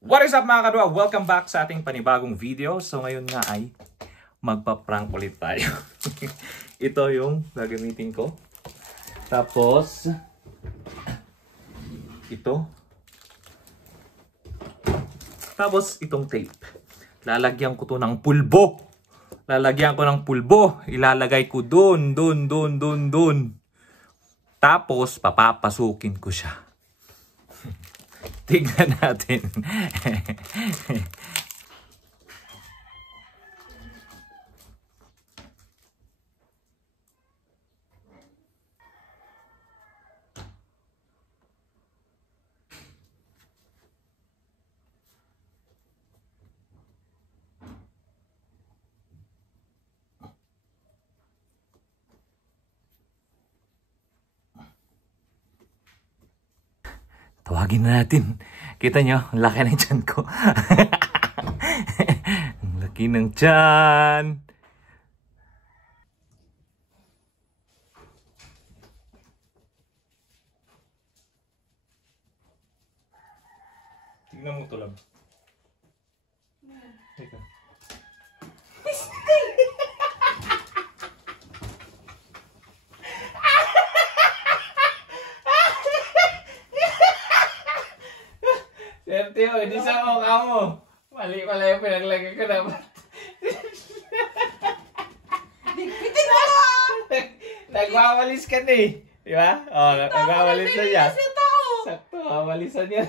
What is up mga kadwa? Welcome back sa ating panibagong video. So ngayon nga ay magpa-prank ulit tayo. Ito yung gagamitin ko. Tapos ito. Tapos itong tape. Lalagyan ko to ng pulbo. Lalagyan ko ng pulbo. Ilalagay ko dun. Tapos papapasukin ko siya. Tignan natin. Tawagin na natin. Kita nyo, ang laki ng tiyan ko. Ang laki ng tiyan. Tignan mo ito lang. Teka. Sertio, hindi sa mukha mo. Mali pala yung pinaglagay ko dapat. Nagwawalis ka na eh. Di ba? O, nagwawalis na niya. Sakto, wawalisan niya.